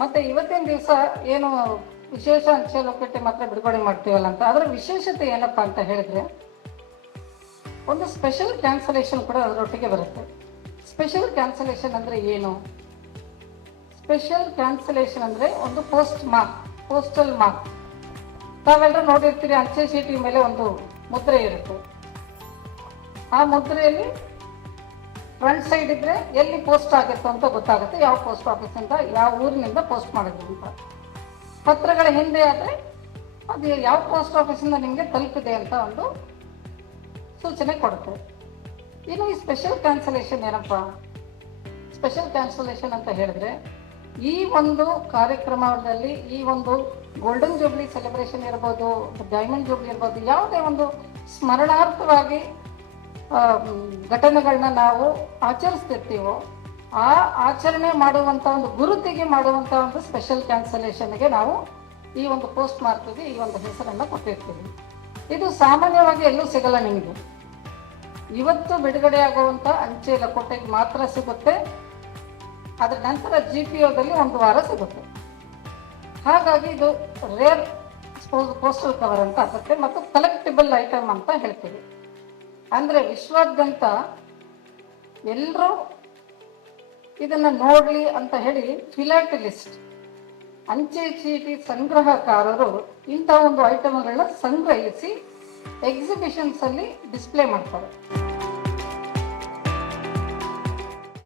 ಮತ್ತೆ ಇವತ್ತಿನ ದಿವಸ ಏನು ವಿಶೇಷ ಅಂಚೆ ಲೋಕೇಟೆ ಮಾತ್ರ ಬಿಡುಗಡೆ ಮಾಡ್ತೀವಲ್ಲ ಅಂತ, ಅದರ ವಿಶೇಷತೆ ಏನಪ್ಪಾ ಅಂತ ಹೇಳಿದ್ರೆ ಒಂದು ಸ್ಪೆಷಲ್ ಕ್ಯಾನ್ಸಲೇಷನ್ ಕೂಡ ಅದರೊಟ್ಟಿಗೆ ಬರುತ್ತೆ. ಸ್ಪೆಷಲ್ ಕ್ಯಾನ್ಸಲೇಷನ್ ಅಂದ್ರೆ ಏನು? ಸ್ಪೆಷಲ್ ಕ್ಯಾನ್ಸಲೇಷನ್ ಅಂದ್ರೆ ಒಂದು ಪೋಸ್ಟಲ್ ಮಾರ್ಕ್. ತಾವೆಲ್ಲರೂ ನೋಡಿರ್ತೀರಿ, ಅಂಚೆ ಚೀಟಿ ಮೇಲೆ ಒಂದು ಮುದ್ರೆ ಇರುತ್ತೆ. ಆ ಮುದ್ರೆಯಲ್ಲಿ ಫ್ರಂಟ್ ಸೈಡ್ ಇದ್ರೆ ಎಲ್ಲಿ ಪೋಸ್ಟ್ ಆಗುತ್ತೋ ಅಂತ ಗೊತ್ತಾಗುತ್ತೆ, ಯಾವ ಪೋಸ್ಟ್ ಆಫೀಸ್ ಅಂತ, ಯಾವ ಊರಿನಿಂದ ಪೋಸ್ಟ್ ಮಾಡಿದ್ರು ಅಂತ. ಪತ್ರಗಳ ಹಿಂದೆ ಆದ್ರೆ ಅದು ಯಾವ ಪೋಸ್ಟ್ ಆಫೀಸಿಂದ ನಿಮಗೆ ತಲುಪಿದೆ ಅಂತ ಒಂದು ಸೂಚನೆ ಕೊಡುತ್ತೆ. ಇನ್ನು ಈ ಸ್ಪೆಷಲ್ ಕ್ಯಾನ್ಸಲೇಷನ್ ಏನಪ್ಪಾ? ಸ್ಪೆಷಲ್ ಕ್ಯಾನ್ಸಲೇಷನ್ ಅಂತ ಹೇಳಿದ್ರೆ ಈ ಒಂದು ಕಾರ್ಯಕ್ರಮದಲ್ಲಿ, ಈ ಒಂದು ಗೋಲ್ಡನ್ ಜೂಬ್ಲಿ ಸೆಲೆಬ್ರೇಷನ್ ಇರ್ಬೋದು, ಡೈಮಂಡ್ ಜೂಬ್ಲಿ ಇರ್ಬೋದು, ಯಾವುದೇ ಒಂದು ಸ್ಮರಣಾರ್ಥವಾಗಿ ಘಟನೆಗಳನ್ನ ನಾವು ಆಚರಿಸ್ತಿರ್ತೀವೋ ಆ ಆಚರಣೆ ಮಾಡುವಂಥ ಒಂದು ಗುರುತಿಗೆ ಮಾಡುವಂಥ ಒಂದು ಸ್ಪೆಷಲ್ ಕ್ಯಾನ್ಸಲೇಷನ್ಗೆ ನಾವು ಈ ಒಂದು ಪೋಸ್ಟ್ ಮಾರ್ಕ್ಗೆ ಈ ಒಂದು ಹೆಸರನ್ನು ಕೊಟ್ಟಿರ್ತೀವಿ. ಇದು ಸಾಮಾನ್ಯವಾಗಿ ಎಲ್ಲೂ ಸಿಗಲ್ಲ ನಿಮಗೆ. ಇವತ್ತು ಬಿಡುಗಡೆ ಆಗುವಂಥ ಅಂಚೆ ಲಕೋಟೆಗೆ ಮಾತ್ರ ಸಿಗುತ್ತೆ. ಅದರ ನಂತರ GPOದಲ್ಲಿ ಒಂದು ವಾರ ಸಿಗುತ್ತೆ. ಹಾಗಾಗಿ ಇದು ರೇರ್ ಪೋಸ್ಟಲ್ ಕವರ್ ಅಂತ ಆಗುತ್ತೆ ಮತ್ತು ಕಲೆಕ್ಟಿಬಲ್ ಐಟಮ್ ಅಂತ ಹೇಳ್ತೀವಿ. ಅಂದರೆ ವಿಶ್ವಾದ್ಯಂತ ಎಲ್ಲರೂ ಇದನ್ನು ನೋಡಲಿ ಅಂತ ಹೇಳಿ ಫಿಲಾಟಲಿಸ್ಟ್, ಅಂಚೆ ಚೀಟಿ ಸಂಗ್ರಹಕಾರರು ಇಂಥ ಒಂದು ಐಟಮ್ಗಳನ್ನ ಸಂಗ್ರಹಿಸಿ ಎಕ್ಸಿಬಿಷನ್ಸ್ ಅಲ್ಲಿ ಡಿಸ್ಪ್ಲೇ ಮಾಡ್ತಾರೆ.